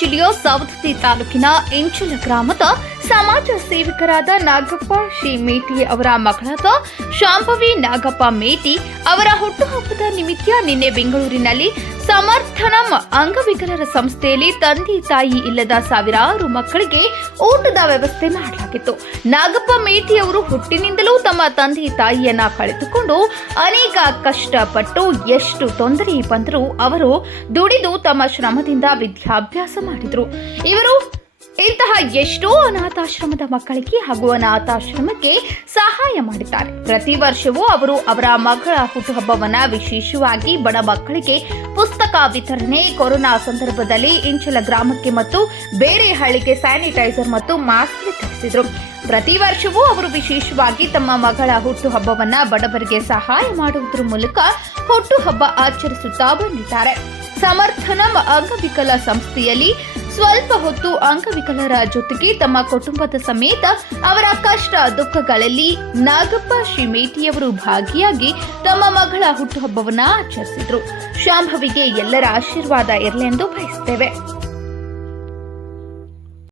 ಜಿಲ್ಲೆಯ ಸವದತ್ತಿ ತಾಲೂಕಿನ ಇಂಚಲ ಗ್ರಾಮದ ಸಮಾಜ ಸೇವಕರಾದ ನಾಗಪ್ಪ ಶ್ರೀ ಮೇಟಿ ಅವರ ಮಗಳಾದ ಶಾಂಭವಿ ನಾಗಪ್ಪ ಮೇಟಿ ಅವರ ಹುಟ್ಟುಹಬ್ಬದ ನಿಮಿತ್ತ ನಿನ್ನೆ ಬೆಂಗಳೂರಿನಲ್ಲಿ ಸಮರ್ಥನಂ ಅಂಗವಿಕಲರ ಸಂಸ್ಥೆಯಲ್ಲಿ ತಂದೆ ತಾಯಿ ಇಲ್ಲದ ಸಾವಿರಾರು ಮಕ್ಕಳಿಗೆ ಊಟದ ವ್ಯವಸ್ಥೆ ಮಾಡಲಾಗಿತ್ತು. ನಾಗಪ್ಪ ಮೇಟಿ ಅವರು ಹುಟ್ಟಿನಿಂದಲೂ ತಮ್ಮ ತಂದೆ ತಾಯಿಯನ್ನ ಕಳೆದುಕೊಂಡು ಅನೇಕ ಕಷ್ಟಪಟ್ಟು ಎಷ್ಟು ತೊಂದರೆ ಬಂದರೂ ಅವರು ದುಡಿದು ತಮ್ಮ ಶ್ರಮದಿಂದ ವಿದ್ಯಾಭ್ಯಾಸ ಮಾಡಿದರು. ಇವರು ಇಂತಹ ಎಷ್ಟೋ ಅನಾಥಾಶ್ರಮದ ಮಕ್ಕಳಿಗೆ ಹಾಗೂ ಅನಾಥಾಶ್ರಮಕ್ಕೆ ಸಹಾಯ ಮಾಡಿದ್ದಾರೆ. ಪ್ರತಿ ವರ್ಷವೂ ಅವರು ಅವರ ಮಗಳ ಹುಟ್ಟುಹಬ್ಬವನ್ನ ವಿಶೇಷವಾಗಿ ಬಡ ಮಕ್ಕಳಿಗೆ ಪುಸ್ತಕ ವಿತರಣೆ, ಕೊರೋನಾ ಸಂದರ್ಭದಲ್ಲಿ ಇಂಚಲ ಗ್ರಾಮಕ್ಕೆ ಮತ್ತು ಬೇರೆ ಹಳ್ಳಿಗೆ ಸ್ಯಾನಿಟೈಸರ್ ಮತ್ತು ಮಾಸ್ಕ್ ವಿತರಿಸಿದರು. ಪ್ರತಿ ವರ್ಷವೂ ಅವರು ವಿಶೇಷವಾಗಿ ತಮ್ಮ ಮಗಳ ಹುಟ್ಟುಹಬ್ಬವನ್ನ ಬಡವರಿಗೆ ಸಹಾಯ ಮಾಡುವುದರ ಮೂಲಕ ಹುಟ್ಟುಹಬ್ಬ ಆಚರಿಸುತ್ತಾ ಬಂದಿದ್ದಾರೆ. ಸಮರ್ಥನಂ ಅಂಗವಿಕಲ ಸಂಸ್ಥೆಯಲ್ಲಿ ಸ್ವಲ್ಪ ಹೊತ್ತು ಅಂಗವಿಕಲರ ಜೊತೆಗೆ ತಮ್ಮ ಕುಟುಂಬದ ಸಮೇತ ಅವರ ಕಷ್ಟ ದುಃಖಗಳಲ್ಲಿ ನಾಗಪ್ಪ ಶ್ರೀ ಮೇಟಿಯವರು ಭಾಗಿಯಾಗಿ ತಮ್ಮ ಮಗಳ ಹುಟ್ಟುಹಬ್ಬವನ್ನ ಆಚರಿಸಿದ್ರು. ಶಾಂಭವಿಗೆ ಎಲ್ಲರ ಆಶೀರ್ವಾದ ಇರಲೆಂದು ಬಯಸುತ್ತೇವೆ.